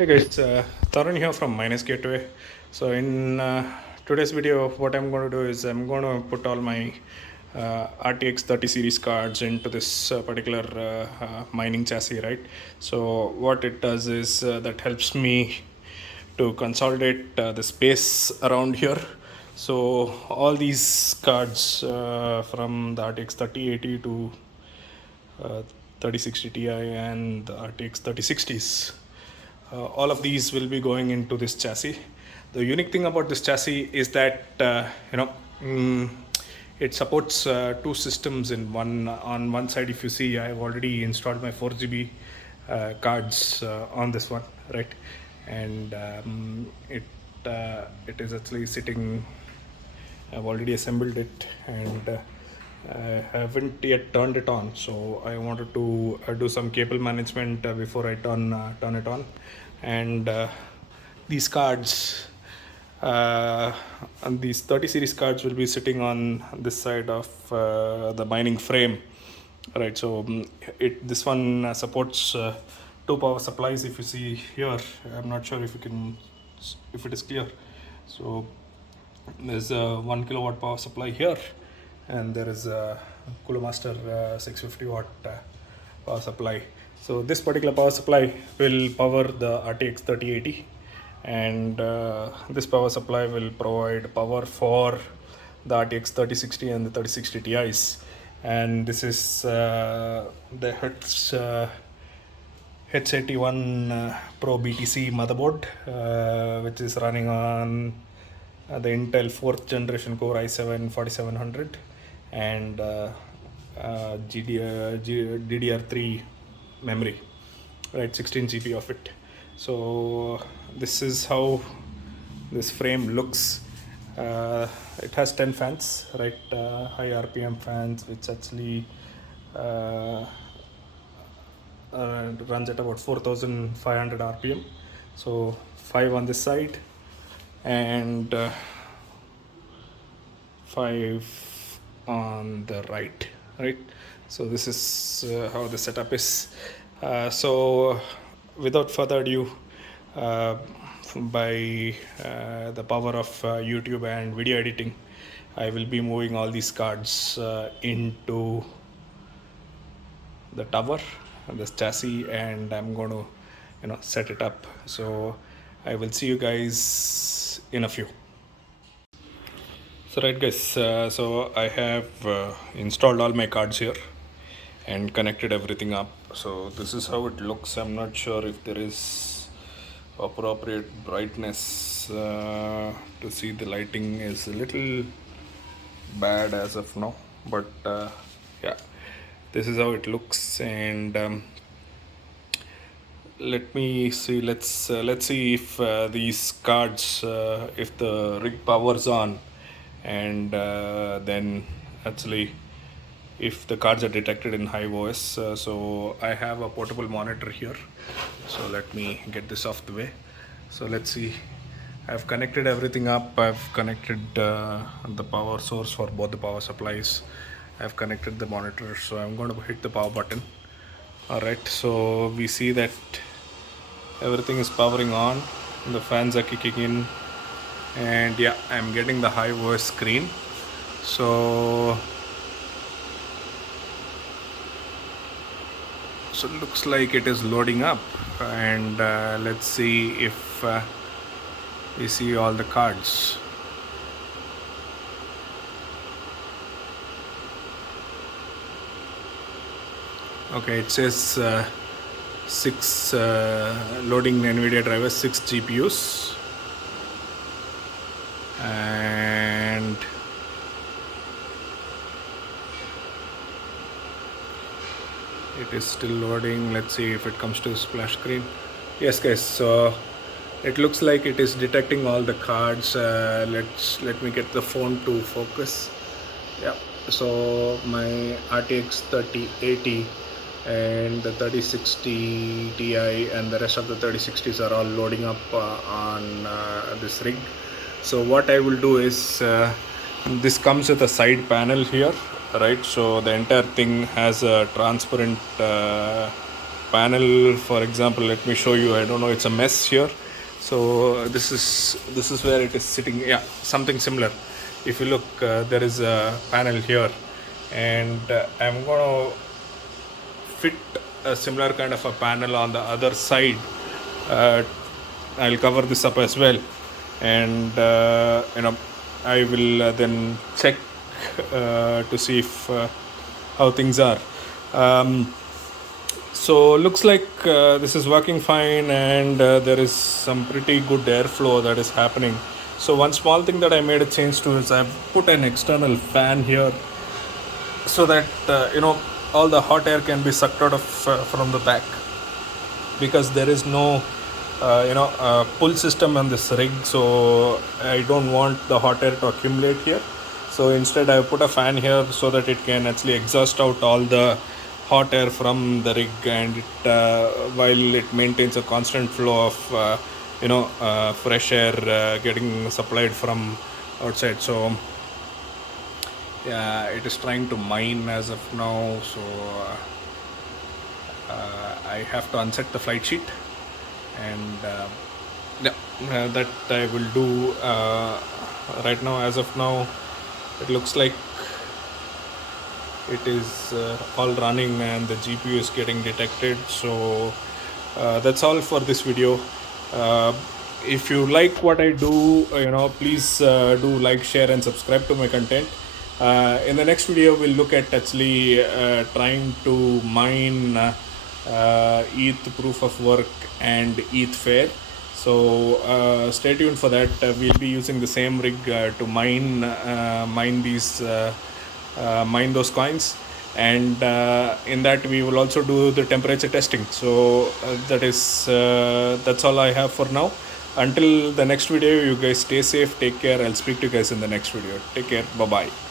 Hey guys, Tarun here from Miners Gateway. So in today's video, what I'm going to do is I'm going to put all my RTX 30 series cards into this particular mining chassis, right? So what it does is that helps me to consolidate the space around here. So all these cards from the RTX 3080 to 3060 Ti and the RTX 3060s. All of these will be going into this chassis. The unique thing about this chassis is that it supports two systems in one. On one side, if you see, I have already installed my 4 GB cards on this one, right? And it is actually sitting. I've already assembled it and I haven't yet turned it on, so I wanted to do some cable management before I turn it on. And these cards, and these 30 series cards will be sitting on this side of the mining frame, right? So this one supports two power supplies. If you see here, I'm not sure if it is clear. So there's a 1 kilowatt power supply here, and there is a Coolmaster 650 watt power supply. So this particular power supply will power the RTX 3080, and this power supply will provide power for the RTX 3060 and the 3060 Ti's. And this is the H81 Pro BTC motherboard, which is running on the Intel 4th generation Core i7 4700 and DDR3 memory, right? 16 GB of it. So this is how this frame looks. It has 10 fans, right? High RPM fans, which actually runs at about 4500 RPM. So 5 on this side and 5 on the right. So this is how the setup is. So without further ado, by the power of YouTube and video editing, I will be moving all these cards into the tower, this chassis, and I'm going to set it up. So I will see you guys in a few. So right guys, so I have installed all my cards here and connected everything up. So this is how it looks. I'm not sure if there is appropriate brightness to see. The lighting is a little bad as of now, but yeah, this is how it looks. And let me see, let's see if these cards, if the rig powers on, and then actually if the cards are detected in high OS. So I have a portable monitor here, so let me get this off the way. So let's see, I've connected everything up. I've connected the power source for both the power supplies. I've connected the monitor, so I'm going to hit the power button. Alright, so we see that everything is powering on, the fans are kicking in, and yeah, I'm getting the high OS screen. So it looks like it is loading up, and let's see if we see all the cards. Okay, it says 6 loading NVIDIA drivers, 6 GPUs, and it is still loading. Let's see if it comes to splash screen. Yes guys, so it looks like it is detecting all the cards. Let me get the phone to focus. Yeah, so my RTX 3080 and the 3060 Ti and the rest of the 3060s are all loading up on this rig. So what I will do is, this comes with a side panel here, right? So the entire thing has a transparent panel, for example, let me show you. I don't know, it's a mess here. So this is where it is sitting. Yeah, something similar. If you look, there is a panel here, and I'm gonna fit a similar kind of a panel on the other side. uh, I'll cover this up as well, and I will then check to see if how things are. um, so looks like this is working fine, and there is some pretty good airflow that is happening. So one small thing that I made a change to is I've put an external fan here, so that all the hot air can be sucked out of from the back, because there is no pull system on this rig. So I don't want the hot air to accumulate here. So instead I put a fan here so that it can actually exhaust out all the hot air from the rig, and while it maintains a constant flow of fresh air getting supplied from outside. So yeah, it is trying to mine as of now. So I have to unset the flight sheet, and that I will do right now. As of now, it looks like it is all running and the GPU is getting detected. So that's all for this video. If you like what I do, please do like, share and subscribe to my content. In the next video, we'll look at actually trying to mine ETH proof of work and ETH fair. So stay tuned for that. We'll be using the same rig to mine those coins, and in that we will also do the temperature testing. So that's all I have for now. Until the next video, you guys stay safe, take care. I'll speak to you guys in the next video. Take care. Bye bye.